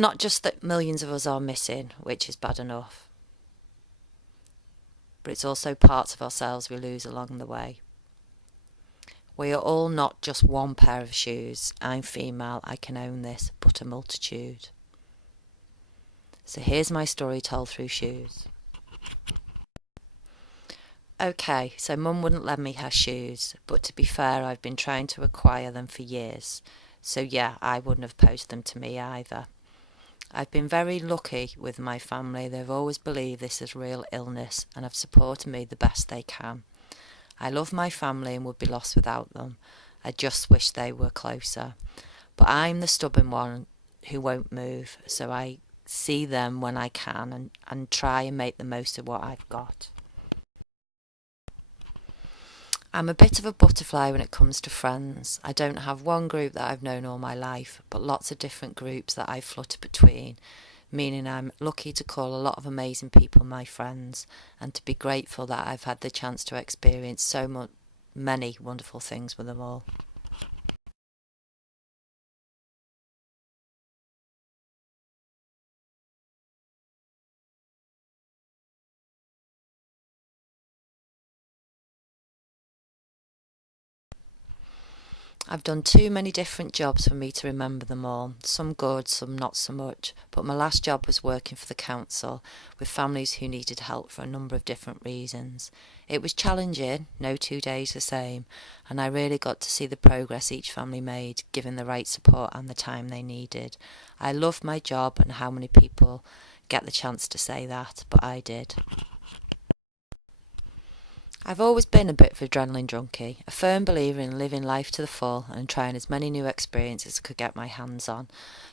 not just that millions of us are missing, which is bad enough, but it's also parts of ourselves we lose along the way. We are all not just one pair of shoes. I'm female, I can own this, but a multitude. So here's my story told through shoes. Okay, so Mum wouldn't lend me her shoes, but to be fair, I've been trying to acquire them for years. So yeah, I wouldn't have posed them to me either. I've been very lucky with my family. They've always believed this is real illness and have supported me the best they can. I love my family and would be lost without them. I just wish they were closer. But I'm the stubborn one who won't move, so I see them when I can and try and make the most of what I've got. I'm a bit of a butterfly when it comes to friends. I don't have one group that I've known all my life, but lots of different groups that I flutter between, meaning I'm lucky to call a lot of amazing people my friends and to be grateful that I've had the chance to experience many wonderful things with them all. I've done too many different jobs for me to remember them all, some good, some not so much, but my last job was working for the council with families who needed help for a number of different reasons. It was challenging, no 2 days the same, and I really got to see the progress each family made, given the right support and the time they needed. I loved my job, and how many people get the chance to say that, but I did. I've always been a bit of an adrenaline junkie, a firm believer in living life to the full and trying as many new experiences as I could get my hands on.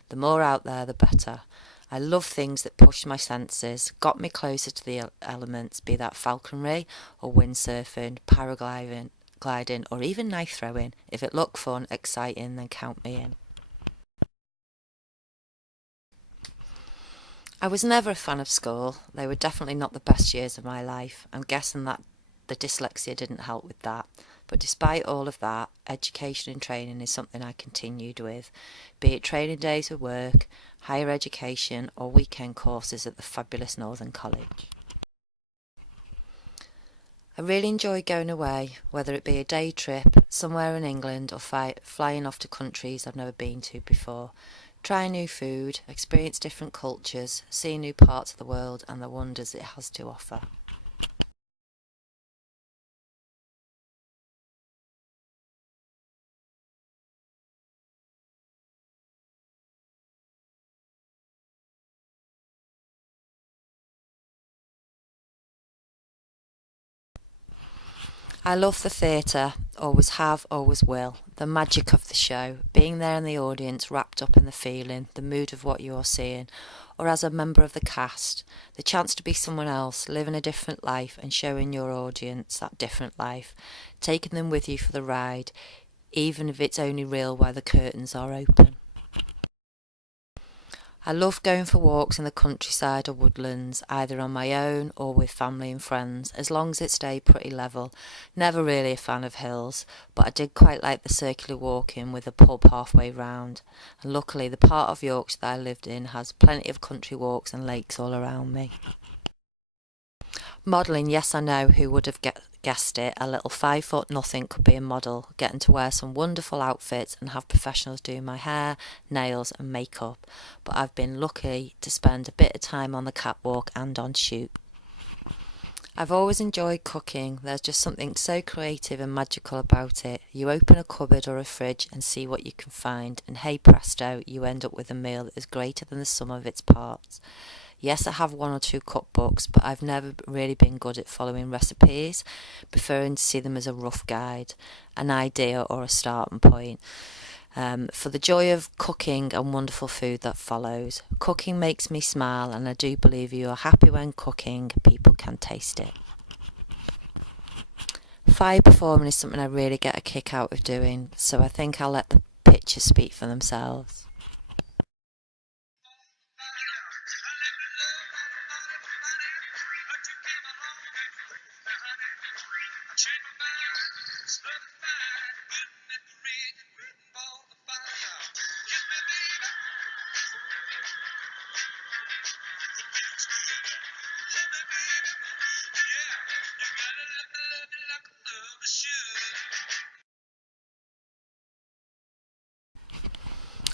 The more out there, the better. I love things that pushed my senses, got me closer to the elements, be that falconry or windsurfing, paragliding or even knife throwing. If it looked fun, exciting, then count me in. I was never a fan of school. They were definitely not the best years of my life. I'm guessing that the dyslexia didn't help with that. But despite all of that, education and training is something I continued with, be it training days at work, higher education or weekend courses at the fabulous Northern College. I really enjoy going away, whether it be a day trip somewhere in England or flying off to countries I've never been to before. Try new food, experience different cultures, see new parts of the world and the wonders it has to offer. I love the theatre, always have, always will. The magic of the show, being there in the audience, wrapped up in the feeling, the mood of what you're seeing, or as a member of the cast, the chance to be someone else, living a different life and showing your audience that different life, taking them with you for the ride, even if it's only real while the curtains are open. I love going for walks in the countryside or woodlands, either on my own or with family and friends, as long as it stayed pretty level. Never really a fan of hills, but I did quite like the circular walking with a pub halfway round. And luckily the part of Yorkshire that I lived in has plenty of country walks and lakes all around me. Modelling, yes I know, who would have guessed it, a little 5 foot nothing could be a model, getting to wear some wonderful outfits and have professionals doing my hair, nails and makeup, but I've been lucky to spend a bit of time on the catwalk and on shoot. I've always enjoyed cooking. There's just something so creative and magical about it. You open a cupboard or a fridge and see what you can find, and hey presto, you end up with a meal that is greater than the sum of its parts. Yes, I have 1 or 2 cookbooks, but I've never really been good at following recipes, preferring to see them as a rough guide, an idea or a starting point. For the joy of cooking and wonderful food that follows. Cooking makes me smile, and I do believe you are happy when cooking, people can taste it. Fire performing is something I really get a kick out of doing, so I think I'll let the pictures speak for themselves.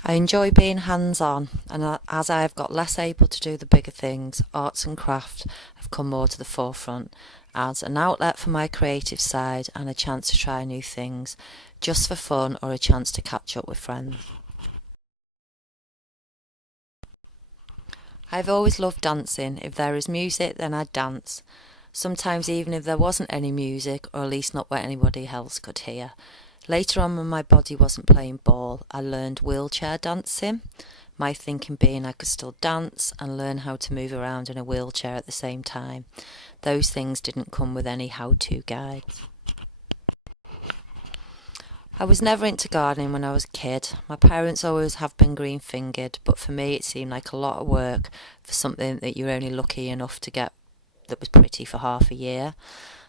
I enjoy being hands-on, and as I have got less able to do the bigger things, arts and craft have come more to the forefront as an outlet for my creative side and a chance to try new things, just for fun or a chance to catch up with friends. I've always loved dancing. If there is music, then I'd dance. Sometimes even if there wasn't any music, or at least not where anybody else could hear. Later on, when my body wasn't playing ball, I learned wheelchair dancing. My thinking being I could still dance and learn how to move around in a wheelchair at the same time. Those things didn't come with any how-to guides. I was never into gardening when I was a kid. My parents always have been green-fingered, but for me it seemed like a lot of work for something that you're only lucky enough to get that was pretty for half a year.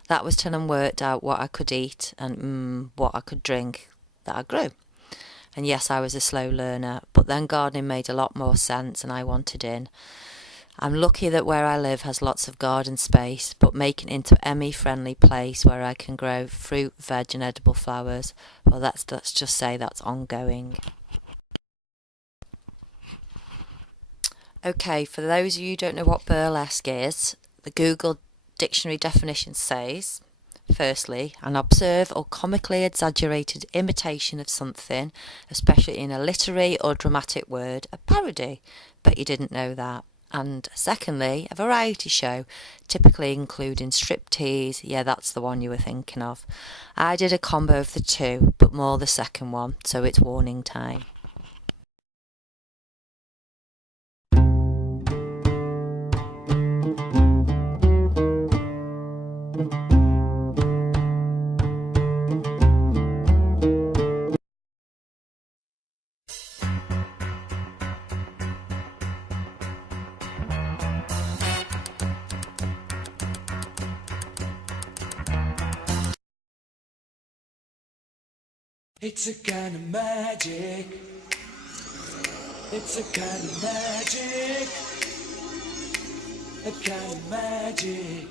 That was till I worked out what I could eat and what I could drink that I grew. And yes, I was a slow learner, but then gardening made a lot more sense and I wanted in. I'm lucky that where I live has lots of garden space, but making it into an ME-friendly place where I can grow fruit, veg and edible flowers, well, let's just say that's ongoing. Okay, for those of you who don't know what burlesque is, the Google dictionary definition says, firstly, an absurd or comically exaggerated imitation of something, especially in a literary or dramatic word, a parody. But you didn't know that. And secondly, a variety show, typically including striptease. Yeah, that's the one you were thinking of. I did a combo of the two, but more the second one, so it's warning time. It's a kind of magic. It's a kind of magic. A kind of magic.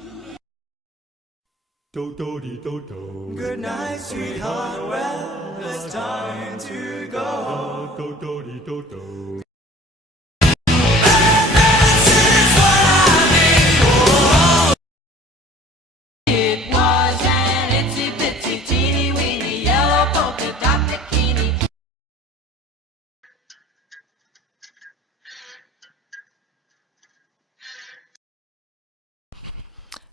Do do dee do do. Good night, sweetheart. Well, it's time to go. Do do dee do do. It was an itsy bitsy teeny weeny yellow polka dot bikini.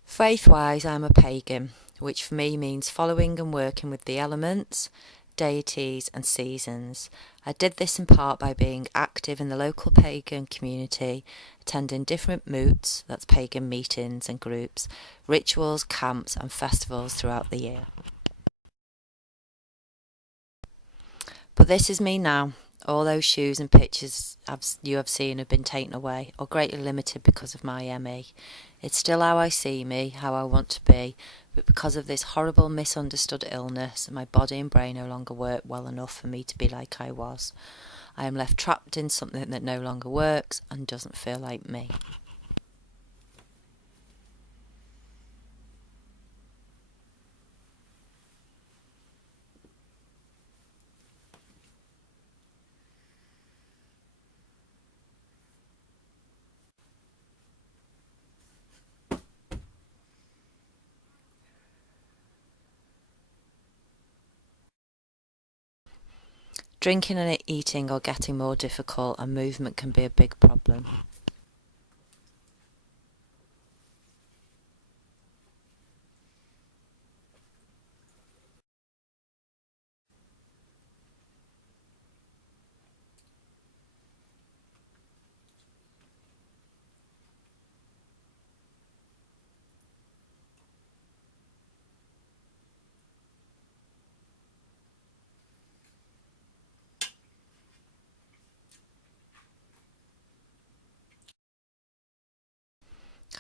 Faith-wise, I'm a pagan, which for me means following and working with the elements, deities and seasons. I did this in part by being active in the local pagan community, attending different moots, that's pagan meetings and groups, rituals, camps and festivals throughout the year. But this is me now. All those shoes and pictures you have seen have been taken away or greatly limited because of my ME. It's still how I see me, how I want to be, but because of this horrible misunderstood illness, my body and brain no longer work well enough for me to be like I was. I am left trapped in something that no longer works and doesn't feel like me. Drinking and eating are getting more difficult and movement can be a big problem.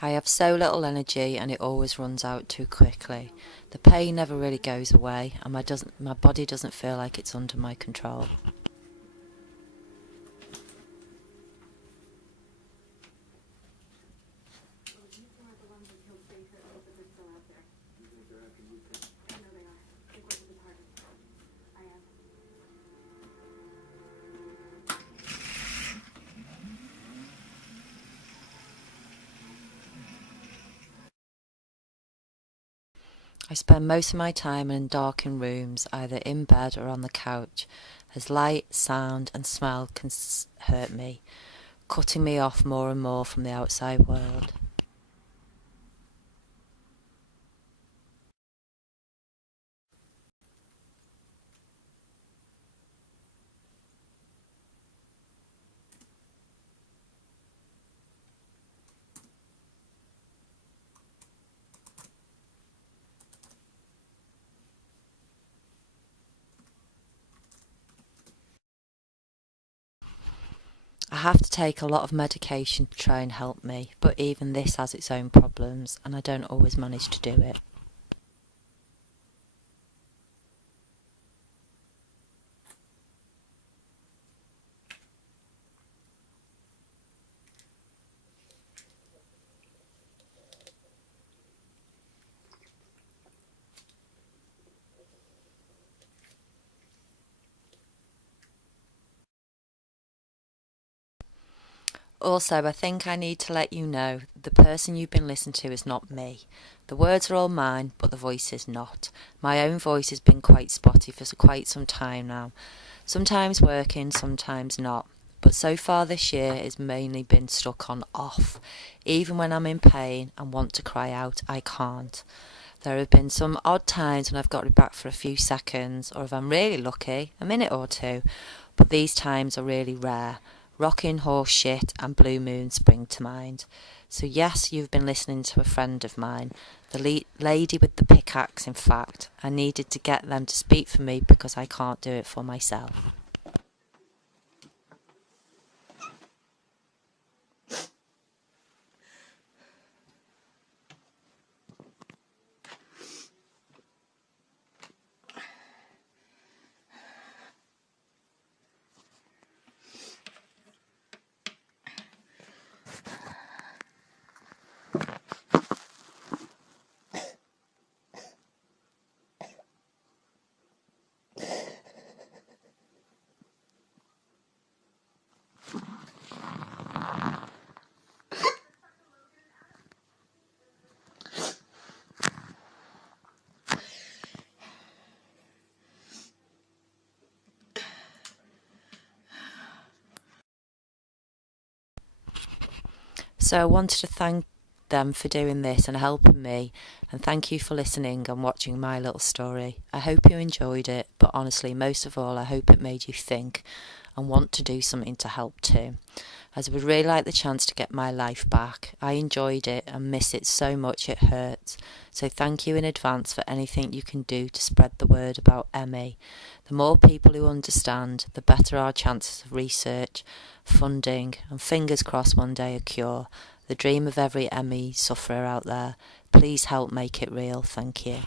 I have so little energy and it always runs out too quickly. The pain never really goes away and my body doesn't feel like it's under my control. I spend most of my time in darkened rooms, either in bed or on the couch, as light, sound and smell can hurt me, cutting me off more and more from the outside world. I have to take a lot of medication to try and help me, but even this has its own problems and I don't always manage to do it. Also, I think I need to let you know the person you've been listening to is not me. The words are all mine, but the voice is not. My own voice has been quite spotty for quite some time now. Sometimes working, sometimes not. But so far this year it's mainly been stuck on off. Even when I'm in pain and want to cry out, I can't. There have been some odd times when I've got it back for a few seconds, or if I'm really lucky, a minute or two. But these times are really rare. Rocking Horse Shit and Blue Moon spring to mind. So yes, you've been listening to a friend of mine, the lady with the pickaxe. In fact, I needed to get them to speak for me because I can't do it for myself. So I wanted to thank them for doing this and helping me, and thank you for listening and watching my little story. I hope you enjoyed it, but honestly, most of all, I hope it made you think and want to do something to help too, as I would really like the chance to get my life back. I enjoyed it and miss it so much it hurts. So thank you in advance for anything you can do to spread the word about ME. The more people who understand, the better our chances of research, funding, and fingers crossed one day a cure. The dream of every ME sufferer out there. Please help make it real. Thank you.